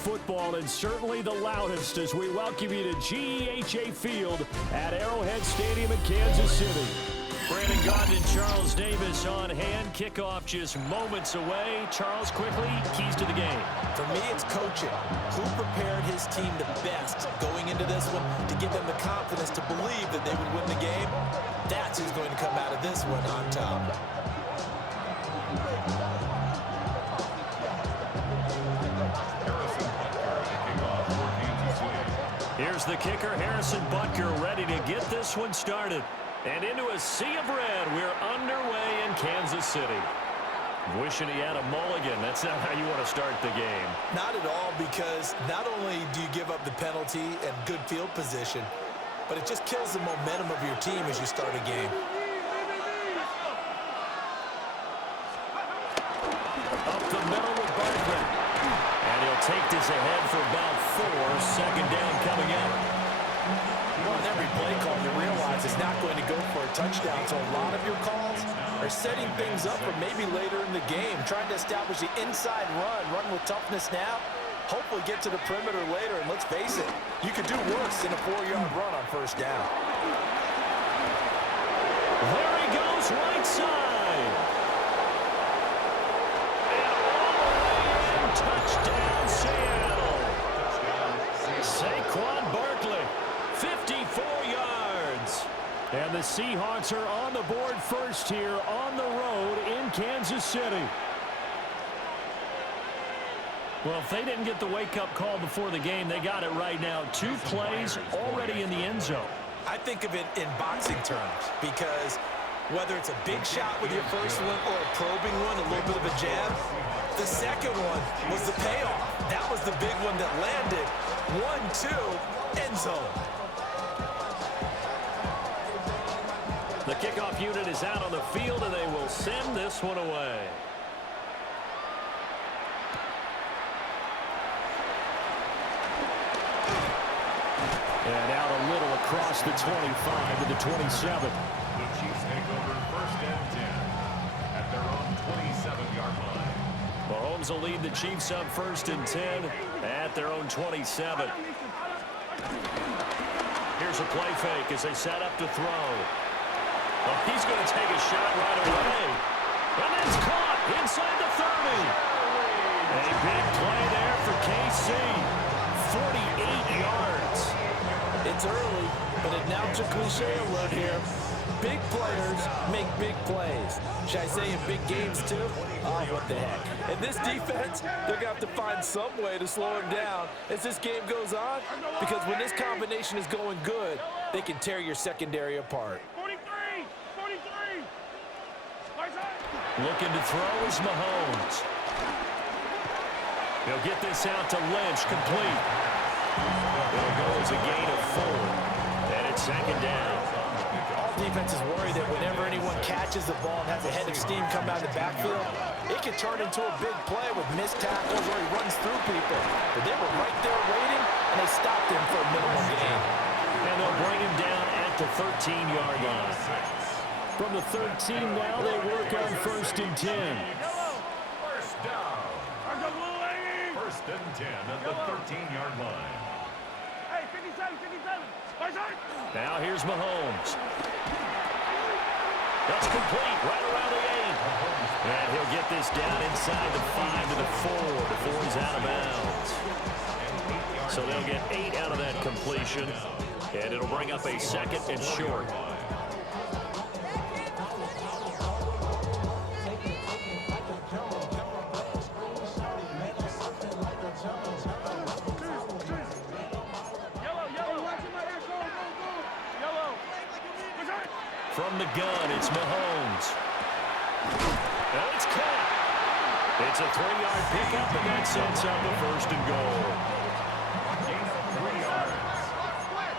football and certainly the loudest as we welcome you to GEHA Field at Arrowhead Stadium in Kansas City. Brandon Gaudin and Charles Davis on hand. Kickoff just moments away. Charles, quickly, keys to the game. For me, it's coaching. Who prepared his team the best going into this one to give them the confidence to believe that they would win the game? That's who's going to come out of this one on top. Here's the kicker, Harrison Butker, ready to get this one started. And into a sea of red, we're underway in Kansas City. Wishing he had a mulligan. That's not how you want to start the game. Not at all, because not only do you give up the penalty and good field position, but it just kills the momentum of your team as you start a game. Up the middle with Bartlett. And he'll take this ahead for about 4. Second down coming up. Well, on every play call, you realize it's not going to go for a touchdown, so a lot of your calls are setting things up for maybe later in the game, trying to establish the inside run with toughness now, hopefully get to the perimeter later, and let's face it, you could do worse than a 4-yard run on first down. There he goes, right side. And all the way in, touchdown, Seattle. Saquon Barkley, 54 yards. And the Seahawks are on the board first here on the road in Kansas City. Well, if they didn't get the wake-up call before the game, they got it right now. 2 plays already in the end zone. I think of it in boxing terms, because whether it's a big shot with your first one or a probing one, a little bit of a jab, the second one was the payoff. That was the big one that landed. 1-2, end zone. The kickoff unit is out on the field, and they will send this one away. And out a little across the 25 to the 27. The Chiefs take over 1st and 10 at their own 27-yard line. Mahomes will lead the Chiefs up 1st and 10 at their own 27. Here's a play fake as they set up to throw. Well, he's going to take a shot right away. And it's caught inside the 30. A big play there for KC. 48 yards. It's early, but it now to cliche alert here. Big players make big plays. Should I say in big games too? Oh, what the heck. And this defense, they're going to have to find some way to slow him down as this game goes on, because when this combination is going good, they can tear your secondary apart. Looking to throw is Mahomes. He'll get this out to Lynch, complete. It'll go as a gain of 4. And it's 2nd down. All defenses worry that whenever anyone catches the ball and has a head of steam come out of the backfield, it can turn into a big play with missed tackles or he runs through people. But they were right there waiting, and they stopped him for a minimal gain. And they'll bring him down at the 13-yard line. From the 13 now, they work on 1st and 10. First down. 1st and 10 at the 13-yard line. Hey, 57. Now here's Mahomes. That's complete right around the 8. And he'll get this down inside the 5 to the 4 before he's out of bounds. So they'll get 8 out of that completion. And it'll bring up a 2nd and short. From the gun, it's Mahomes. And it's caught. It's a 3-yard pickup, and that sets up a 1st and goal. Gain of 3 yards.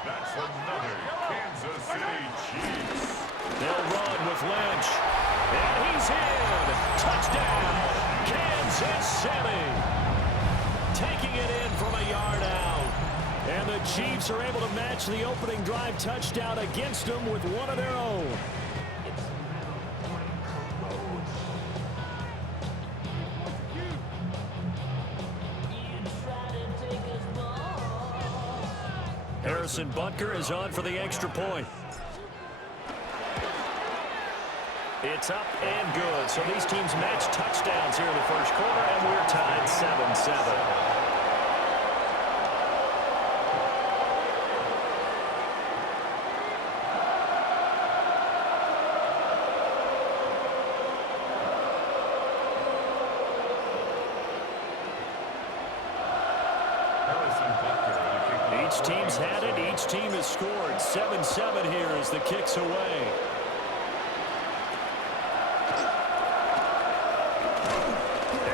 That's another Kansas City Chiefs. They'll run with Lynch. And he's in. Touchdown, Kansas City. Taking it in from a yard out. And the Chiefs are able to match the opening drive touchdown against them with one of their own. Harrison Butker is on for the extra point. It's up and good. So these teams match touchdowns here in the first quarter, and we're tied 7-7. Each team's had it. Each team has scored. 7-7 here as the kick's away.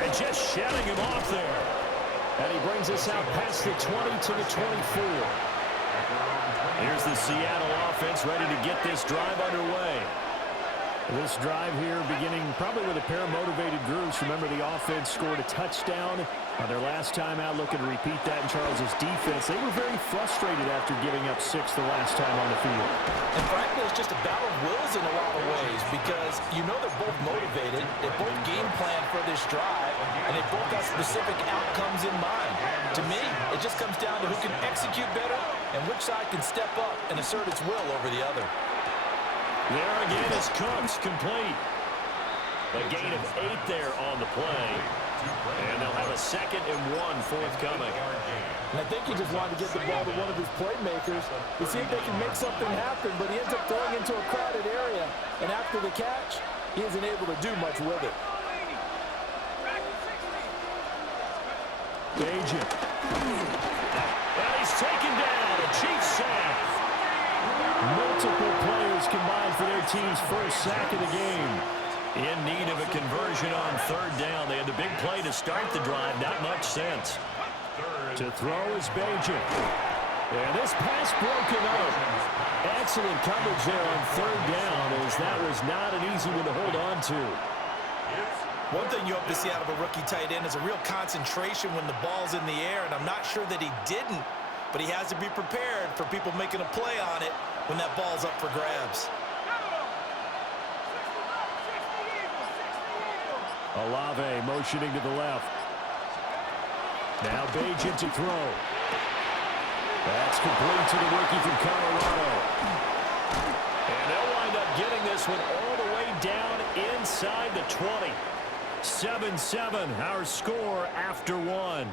And just shutting him off there. And he brings us out past the 20 to the 24. Here's the Seattle offense ready to get this drive underway. This drive here beginning probably with a pair of motivated groups. Remember, the offense scored a touchdown on their last time out. Looking to repeat that in Charles's defense. They were very frustrated after giving up 6 the last time on the field. And frankly, it's just a battle of wills in a lot of ways because you know they're both motivated. They both game plan for this drive, and they both got specific outcomes in mind. To me, it just comes down to who can execute better and which side can step up and assert its will over the other. There again is Cooks, complete. A gain of 8 there on the play. And they'll have a 2nd and 1 forthcoming. And I think he just wanted to get the ball to one of his playmakers to see if they can make something happen, but he ends up throwing into a crowded area. And after the catch, he isn't able to do much with it. Agent. And he's taken down. A Chiefs sack. Multiple players combined for their team's first sack of the game. In need of a conversion on 3rd down. They had the big play to start the drive. Not much sense. To throw is Bajan. And this pass broken up. Excellent coverage there on 3rd down, as that was not an easy one to hold on to. One thing you hope to see out of a rookie tight end is a real concentration when the ball's in the air, and I'm not sure that he didn't, but he has to be prepared for people making a play on it when that ball's up for grabs. Olave motioning to the left. Now Bajan to throw. That's complete to the rookie from Colorado. And they'll wind up getting this one all the way down inside the 20. 7-7, our score after 1.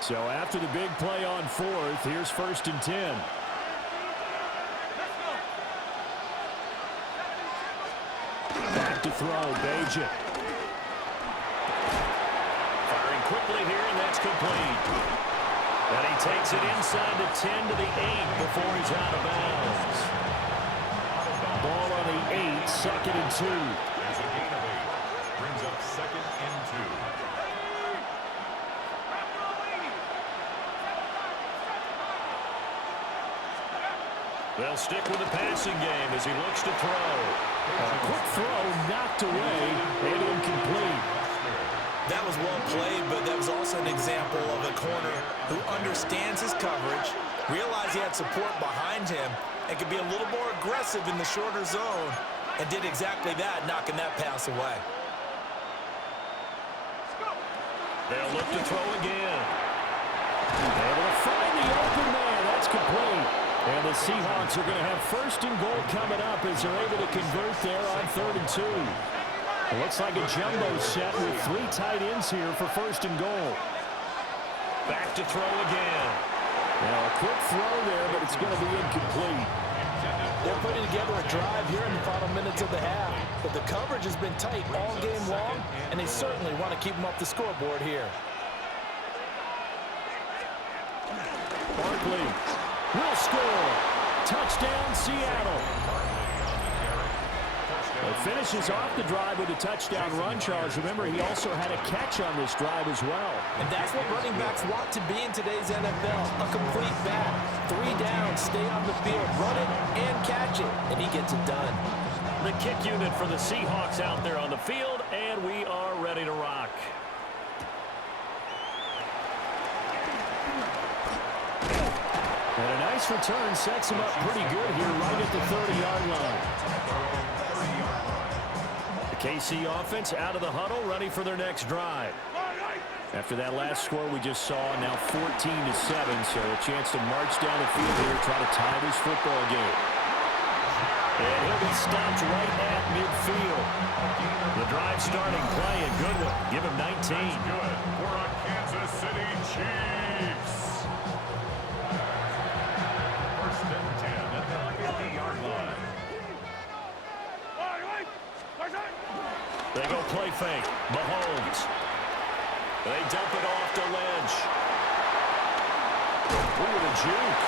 So after the big play on 4th, here's 1st and 10. Back to throw, Bajan. Firing quickly here, and that's complete. And he takes it inside the 10 to the 8 before he's out of bounds. Ball on the 8, 2nd and 2. There's a gain of 8. Brings up 2nd and 2. They'll stick with the passing game as he looks to throw. A quick throw knocked away and incomplete. That was well played, but that was also an example of a corner who understands his coverage, realized he had support behind him, and could be a little more aggressive in the shorter zone, and did exactly that, knocking that pass away. They'll look to throw again. Able to find the open man. That's complete. And the Seahawks are going to have 1st and goal coming up as they're able to convert there on 3rd and 2. It looks like a jumbo set with 3 tight ends here for 1st and goal. Back to throw again. Now a quick throw there, but it's going to be incomplete. They're putting together a drive here in the final minutes of the half, but the coverage has been tight all game long, and they certainly want to keep them off the scoreboard here. Barkley will score. Touchdown, Seattle. It finishes off the drive with a touchdown run, Charles. Remember, he also had a catch on this drive as well. And that's what running backs want to be in today's NFL, a complete back. 3 downs, stay on the field, run it, and catch it, and he gets it done. The kick unit for the Seahawks out there on the field, and we are ready to rock. And a nice return sets him up pretty good here right at the 30-yard line. The KC offense out of the huddle, ready for their next drive. After that last score we just saw, now 14-7, so a chance to march down the field here, try to tie this football game. And he'll be stopped right at midfield. The drive starting play, a good one. Give him 19. Good for a Kansas City Chiefs. First and 10 at the 50-yard line. They go play fake. Mahomes. They dump it off to Lynch. Ooh, the juke.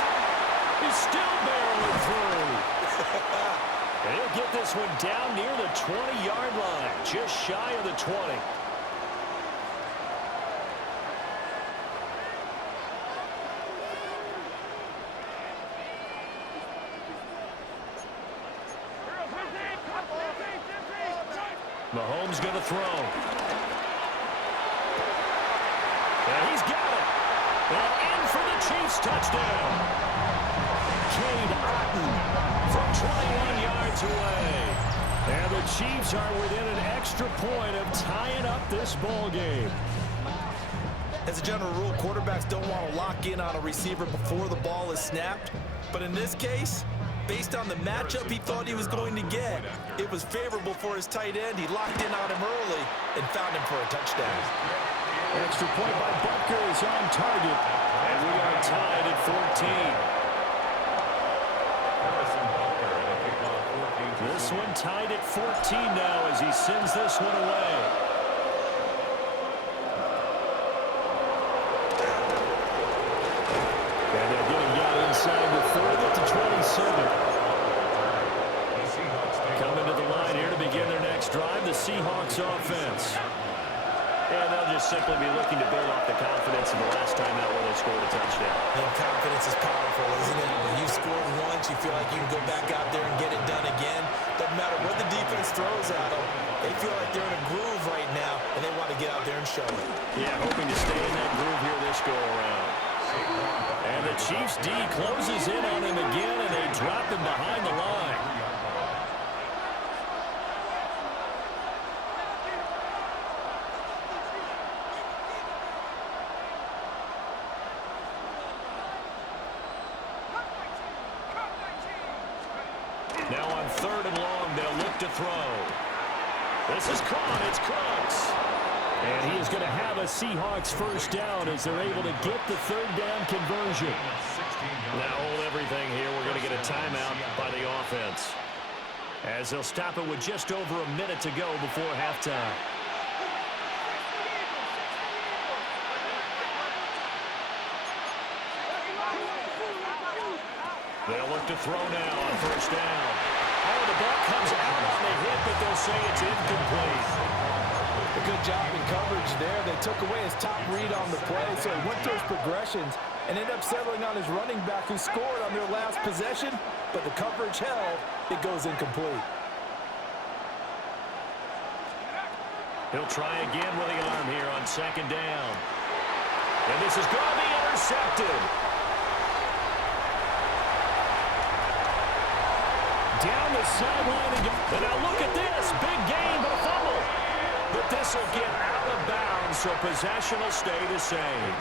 He's still barreling through. And he'll get this one down near the 20-yard line, just shy of the 20. Mahomes going to throw. And he's got it. And in for the Chiefs touchdown. Cade Otton from 21 yards away. And the Chiefs are within an extra point of tying up this ball game. As a general rule, quarterbacks don't want to lock in on a receiver before the ball is snapped. But in this case, based on the matchup he thought he was going to get, it was favorable for his tight end. He locked in on him early and found him for a touchdown. Extra point by Butker is on target. And we are tied at 14. This one tied at 14 now as he sends this one away. And they'll get him down inside the 30 to 27. Coming to the line here to begin their next drive, the Seahawks offense. And they'll just simply be looking to build off the confidence of the last time out where they scored a touchdown. And confidence is powerful, isn't it? When you scored once, you feel like you can go back out there and get it done again. Doesn't matter what the defense throws at them. They feel like they're in a groove right now, and they want to get out there and show it. Yeah, hoping to stay in that groove here this go-around. And the Chiefs D closes in on him again, and they drop him behind the line. Now on 3rd and long, they'll look to throw. This is caught. It's Crooks. And he is going to have a Seahawks first down as they're able to get the 3rd down conversion. Now hold everything here. We're going to get a timeout by the offense, as they'll stop it with just over a minute to go before halftime. They'll look to throw now on 1st down. Oh, the ball comes out on the hit, but they'll say it's incomplete. A good job in coverage there. They took away his top read on the play, so he went to his progressions and ended up settling on his running back who scored on their last possession, but the coverage held. It goes incomplete. He'll try again with the arm here on 2nd down. And this is going to be intercepted. Down the sideline again. And now look at this. Big gain, but a fumble. But this will get out of bounds, so possession will stay the same.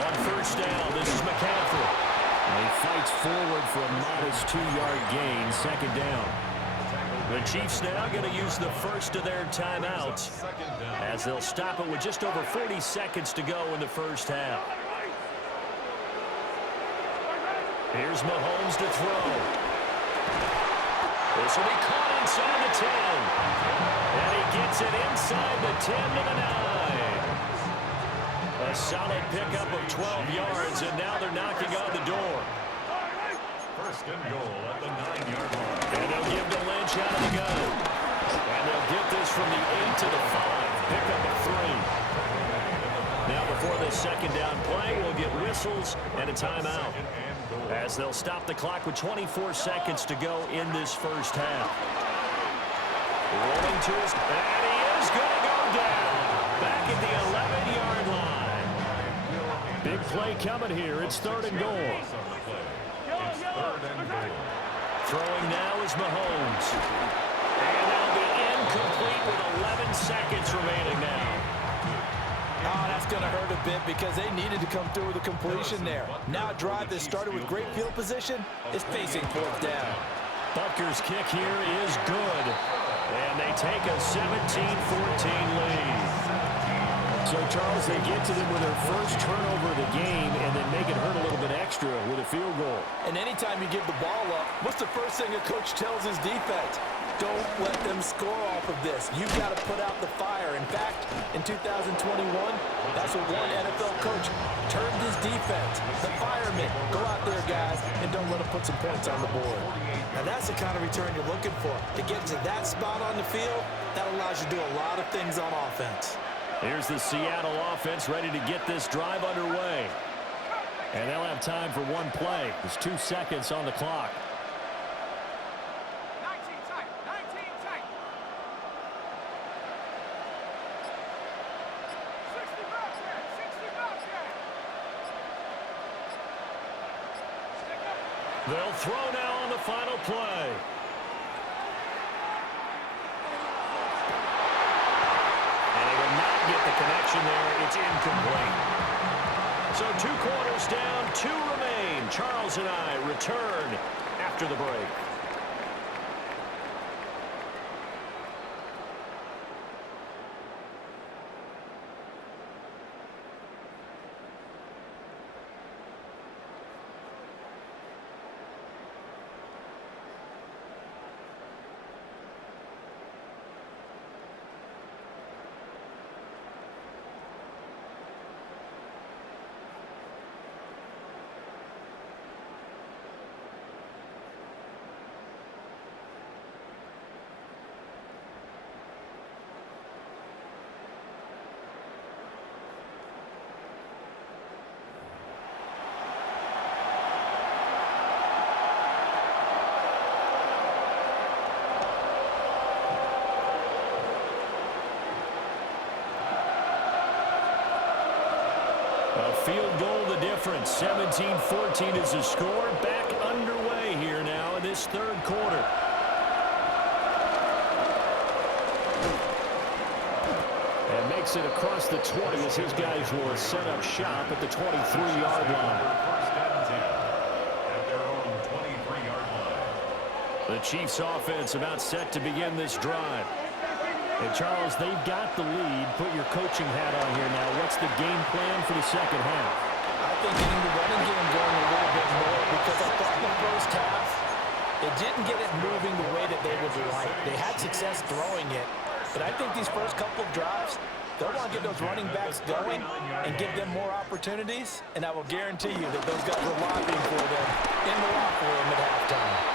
On 1st down, this is McCaffrey. And he fights forward for a modest 2-yard gain, 2nd down. The Chiefs now going to use the first of their timeouts, as they'll stop it with just over 40 seconds to go in the first half. Here's Mahomes to throw. This will be caught inside the 10. And he gets it inside the 10 to the 9. A solid pickup of 12 yards, and now they're knocking on the door. 1st and goal at the 9-yard line. And they'll give to Lynch out of the gun. And they'll get this from the 8 to the 5. Pickup of 3. Now before the 2nd down play, we'll get whistles and a timeout, as they'll stop the clock with 24 seconds to go in this first half. Rolling to his, and he is going to go down back at the 11-yard line. Big play coming here. It's 3rd and goal. third and goal. Throwing now is Mahomes. And that'll be incomplete with 11 seconds remaining now. Oh, that's going to hurt a bit because they needed to come through with a completion there. Now a drive that started with great field position is facing fourth down. Butker's kick here is good. And they take a 17-14 lead. So, Charles, they get to them with their first turnover of the game and then make it hurt a little bit extra with a field goal. And anytime you give the ball up, what's the first thing a coach tells his defense? Don't let them score off of this. You've got to put out the fire. In fact, in 2021, that's what one NFL coach termed his defense. The firemen. Go out there, guys, and don't let them put some points on the board. Now, that's the kind of return you're looking for. To get to that spot on the field, that allows you to do a lot of things on offense. Here's the Seattle offense ready to get this drive underway. And they'll have time for one play. There's 2 seconds on the clock. 19 tight, 19 tight. 60 back there, 60 back there. Stick up. They'll throw now on the final play. Get the connection there. It's incomplete. So 2 quarters down, 2 remain. Charles and I return after the break. A field goal the difference. 17-14 is the score. Back underway here now in this third quarter. And makes it across the 20 as his guys will set up shop at the 23-yard line. First and 10 at their own 23-yard line. The Chiefs offense about set to begin this drive. And, Charles, they've got the lead. Put your coaching hat on here now. What's the game plan for the second half? I think getting the running game going a little bit more because I thought in the first half they didn't get it moving the way that they would like. They had success throwing it, but I think these first couple of drives, they'll want to get those running backs going and give them more opportunities, and I will guarantee you that those guys are lobbying for them in the locker room at halftime.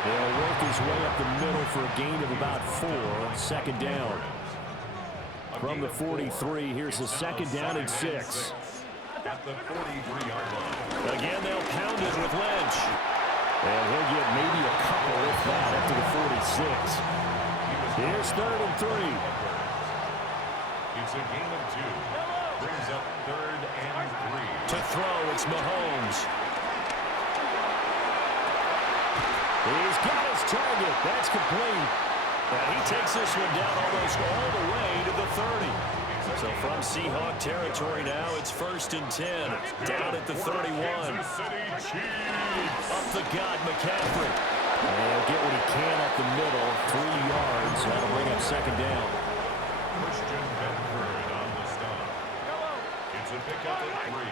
They'll work his way up the middle for a gain of about 4. Second down. From the 43, here's a second down and 6. At the 43-yard line. Again, they'll pound it with Lynch. And he'll get maybe a couple if that up to the 46. Here's third and 3. It's a gain of 2. Brings up third and 3. To throw, it's Mahomes. He's got his target. That's complete. And he takes this one down almost all the way to the 30. So from Seahawk territory now, it's first and 10. Down at the 31. Up the gut, McCaffrey. And he'll get what he can up the middle. 3 yards. That'll bring up second down. Christian Benford on the stop. It's a pickup at 3.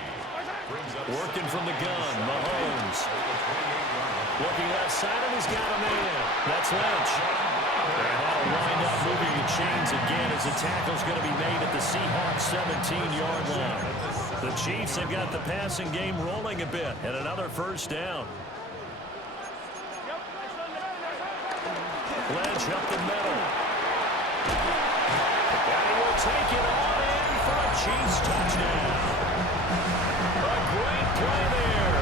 Brings up working from the gun, Mahomes. Looking left side, and he's got a man. That's Lynch. And that'll wind up moving the chains again as the tackle's going to be made at the Seahawks 17-yard line. The Chiefs have got the passing game rolling a bit, and another first down. Lynch up the middle. And he will take it all in for a Chiefs touchdown. A great play there.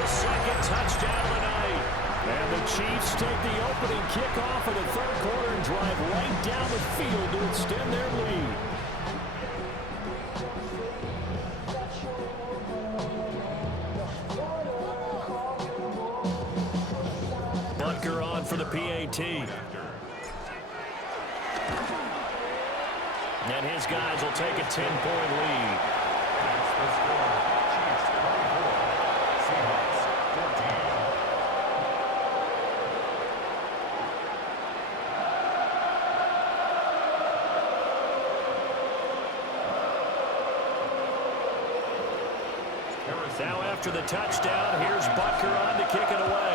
His second touchdown of the night. And the Chiefs take the opening kickoff of the third quarter and drive right down the field to extend their lead. the PAT. And his guys will take a 10-point lead. That's the score. Chiefs 24, Seahawks 14. Now after the touchdown, here's Butker on to kick it away.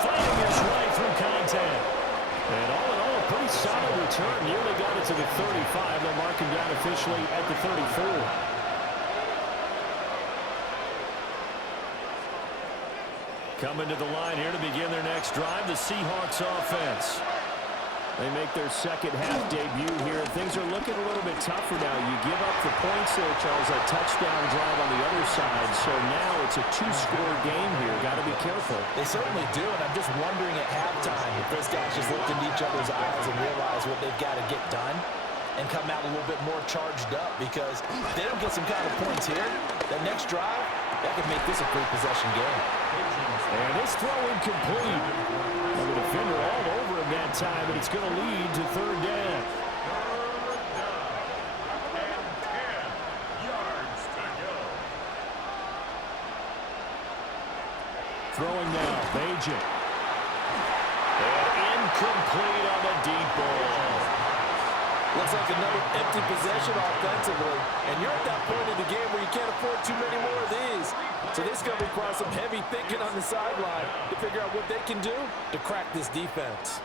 Fighting his way through contact. And all in all, a pretty solid return. Nearly got it to the 35. They'll mark him down officially at the 34. Coming to the line here to begin their next drive, the Seahawks offense. They make their second half debut here, and things are looking a little bit tougher now. You give up the points there, Charles, that touchdown drive on the other side. So now it's a two-score game here. Got to be careful. They certainly do, and I'm just wondering at halftime if those guys just looked into each other's eyes and realize what they've got to get done and come out a little bit more charged up, because if they don't get some kind of points here, that next drive, that could make this a three-possession game. And this throw incomplete. And the defender all over him that time, and it's going to lead to third down. And 10 yards to go. Throwing now, Bajan. And incomplete on the deep ball. Looks like another empty possession offensively, and you're at that point in the game where you can't afford too many more of these. So this is going to require some heavy thinking on the sideline to figure out what they can do to crack this defense.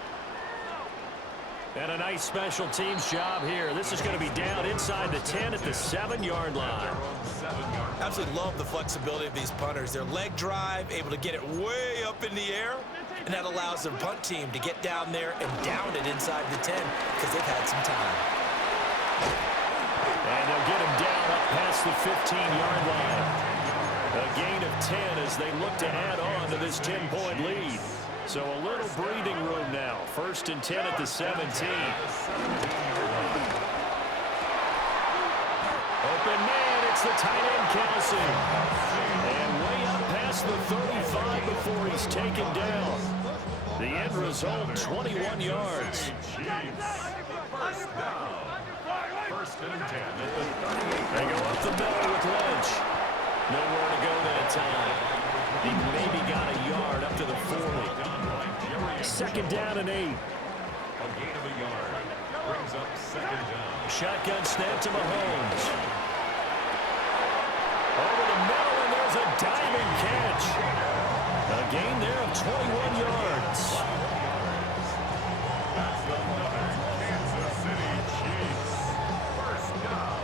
And a nice special teams job here. This is going to be down inside the 10 at the 7-yard line. Absolutely love the flexibility of these punters. Their leg drive, able to get it way up in the air, and that allows their punt team to get down there and down it inside the 10 because they've had some time. And they'll get him down up past the 15-yard line. A gain of 10 as they look to add on to this 10-point lead. So a little breathing room now. 1st and 10 at the 17. Open man, it's the tight end Kelsey. And way up past the 35 before he's taken down. The end result, 21 yards. First down. 1st and 10 at the 38. They go up the middle with Lynch. Nowhere to go that time. He maybe got a yard up to the 40. 2nd down and 8. A gain of a yard. Brings up 2nd down. Shotgun snap to Mahomes. Over the middle, and there's a diving catch. A gain there of 21 yards. That's another Kansas City Chiefs. First down.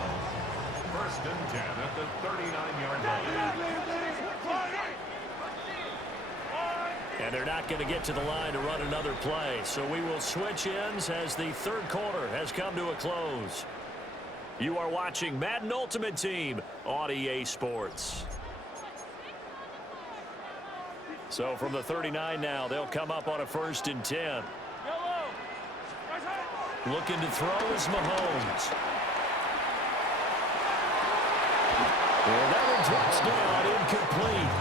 1st and 10 at the 39-yard line. And they're not going to get to the line to run another play. So we will switch ends as the third quarter has come to a close. You are watching Madden Ultimate Team on EA Sports. So from the 39 now, they'll come up on a 1st and 10. Looking to throw is Mahomes. And that one drops down, incomplete.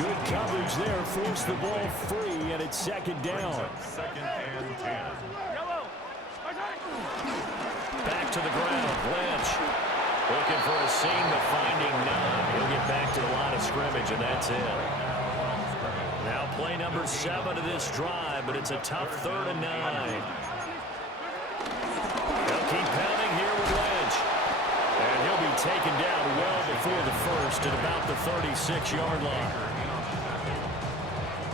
Good coverage there, forced the ball free, and it's 2nd down. 2nd and 10. Back to the ground, Lynch. Looking for a seam, but finding none. He'll get back to the line of scrimmage, and that's it. Now play number 7 of this drive, but it's a tough 3rd and 9. They'll keep pounding here with Lynch. And he'll be taken down well before the 1st at about the 36-yard line.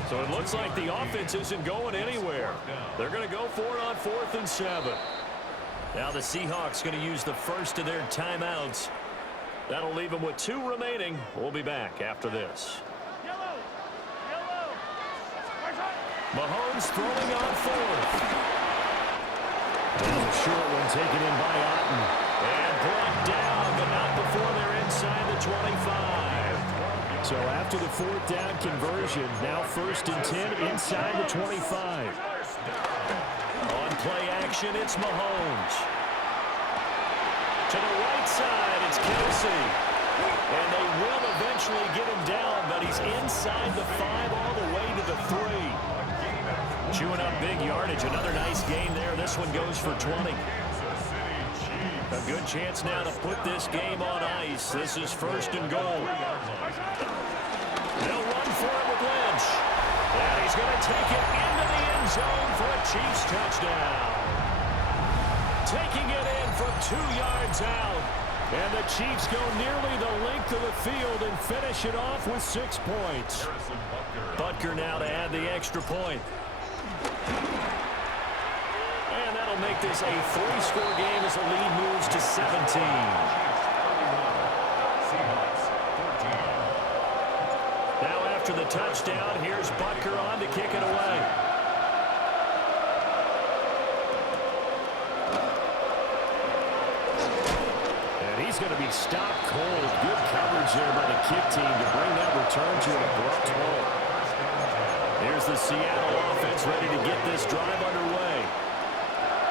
So it looks like the offense isn't going anywhere. They're going to go for it on 4th and 7. Now the Seahawks going to use the first of their timeouts. That'll leave them with 2 remaining. We'll be back after this. Mahomes throwing on 4th. There's a short one taken in by Otten. And brought down, but not before they're inside the 25. So after the 4th down conversion, now 1st and 10 inside the 25. On play action, it's Mahomes. To the right side, it's Kelsey. And they will eventually get him down, but he's inside the 5 all the way to the 3. Chewing up big yardage. Another nice gain there. This one goes for 20. A good chance now to put this game on ice. This is 1st and goal. They'll run for it with Lynch. And he's going to take it into the end zone for a Chiefs touchdown. Taking it in from 2 yards out. And the Chiefs go nearly the length of the field and finish it off with 6 points. Butker now to add the extra point. And that'll make this a 3-score game as the lead moves to 17. Now after the touchdown, here's Butker on to kick it away. He's going to be stopped cold. Good coverage there by the kick team to bring that return to an abrupt halt. Here's the Seattle offense ready to get this drive underway.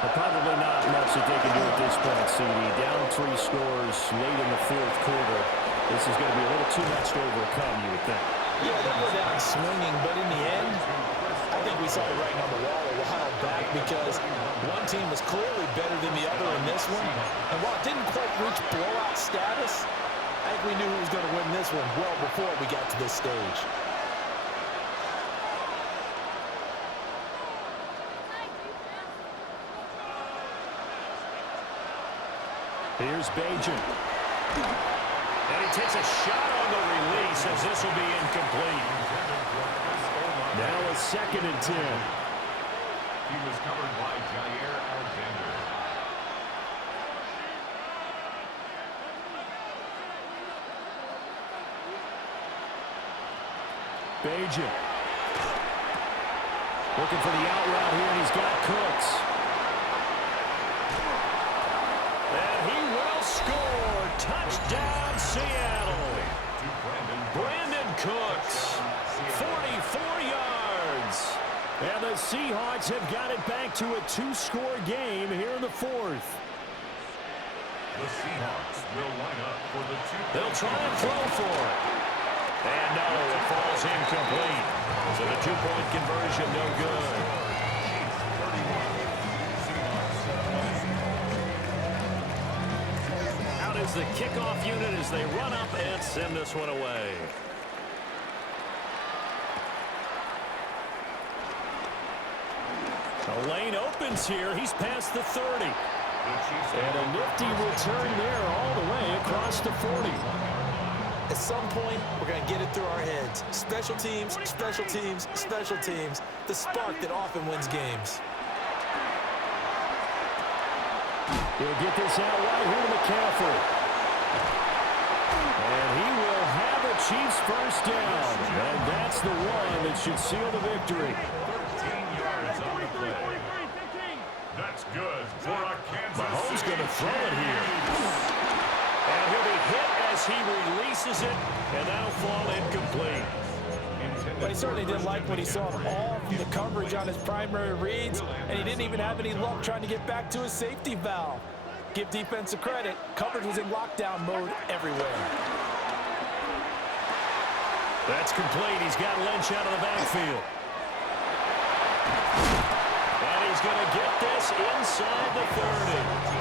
But probably not much that they can do at this point, CD. Down 3 scores late in the 4th quarter. This is going to be a little too much to overcome, you would think. Yeah, they'll go down swinging, but in the end, I think we saw the writing on the wall a while back because one team was clearly better than the other in this one. And while it didn't quite reach blowout status, I think we knew who was going to win this one well before we got to this stage. Here's Bajan. And he takes a shot on the release as this will be incomplete. Now a 2nd and 10. He was covered by Jair Alexander. Bajan. Looking for the out route here, and he's got Cooks. And he will score. Touchdown, Seattle. Brandon Cooks, 44 yards. And the Seahawks have got it back to a 2-score game here in the 4th. The Seahawks will line up for the 2. They'll try and throw for it. And no, it falls incomplete. So the 2-point conversion, no good. Out is the kickoff unit as they run up and send this one away. The lane opens here. He's past the 30. And a nifty return there all the way across the 40. At some point, we're going to get it through our heads. Special teams, special teams, special teams. The spark that often wins games. He'll get this out right here to McCaffrey. And he will have a Chiefs first down. And that's the one that should seal the victory. 13 yards on the play. That's good for a Kansas Mahomes going to throw it here. And he'll be hit as he releases it, and that'll fall incomplete. But he certainly didn't like what he saw at all from the coverage on his primary reads, and he didn't even have any luck trying to get back to his safety valve. Give defense a credit. Coverage was in lockdown mode everywhere. That's complete. He's got Lynch out of the backfield. And he's going to get this inside the 30.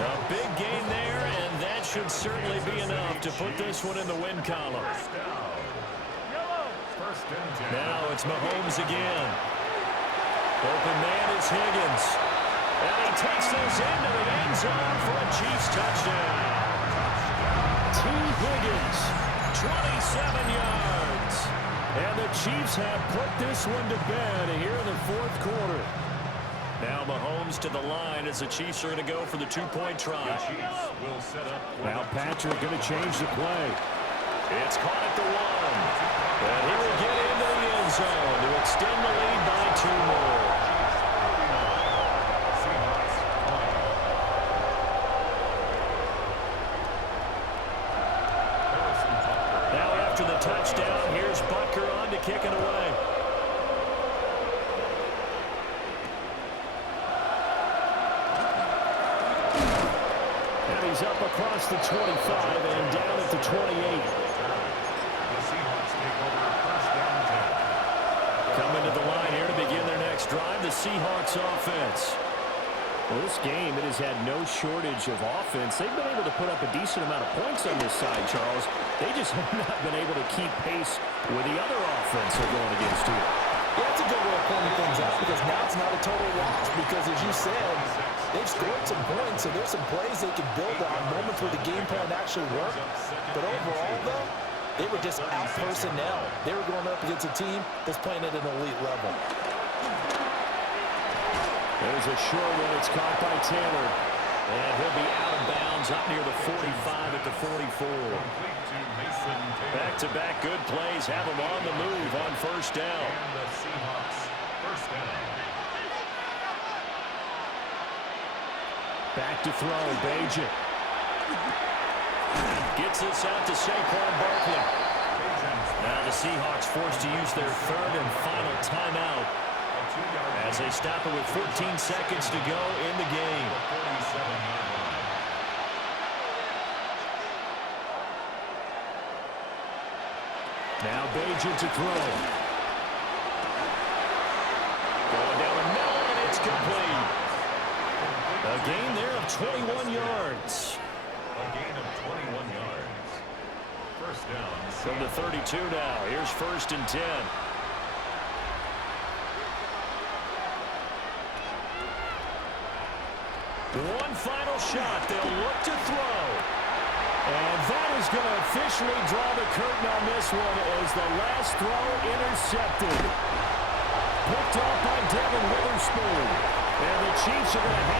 A big gain there, and that should certainly be enough to put this one in the win column. Now it's Mahomes again. Open man is Higgins. And he takes this into the end zone for a Chiefs touchdown. T. Higgins, 27 yards. And the Chiefs have put this one to bed here in the 4th quarter. Now Mahomes to the line as the Chiefs are going to go for the 2-point try. Now Patrick going to change the play. It's caught at the 1. And he will get into the end zone to extend the lead by 2 more. Now after the touchdown, here's Butker on to kick it away. And he's up across the 25 and down at the 28. The Seahawks take over first down 10. Coming to the line here to begin their next drive, the Seahawks offense. Well, this game, it has had no shortage of offense. They've been able to put up a decent amount of points on this side, Charles. They just have not been able to keep pace with the other offense they're going against here. Yeah, that's a good way of pointing things out because now it's not a total loss because, as you said, they've scored some points, so there's some plays they can build on, moments where the game plan actually worked. But overall, though, they were just out personnel. They were going up against a team that's playing at an elite level. There's a short one. It's caught by Taylor. And he'll be out of bounds up near the 45 at the 44. Back-to-back good plays have them on the move on first down. And the Seahawks first down. Back to throw, Bajan. Gets this out to Saquon Barkley. Now the Seahawks forced to use their third and final timeout as they stop it with 14 seconds to go in the game. Now Bajan to throw. Going down the middle, and it's complete. A gain there of 21 yards. A gain of 21 yards. First down. From the 32 now. Here's first and 10. One final shot. They'll look to throw. And that is going to officially draw the curtain on this one as the last throw intercepted. Picked off by Devin Witherspoon. And the Chiefs are going to have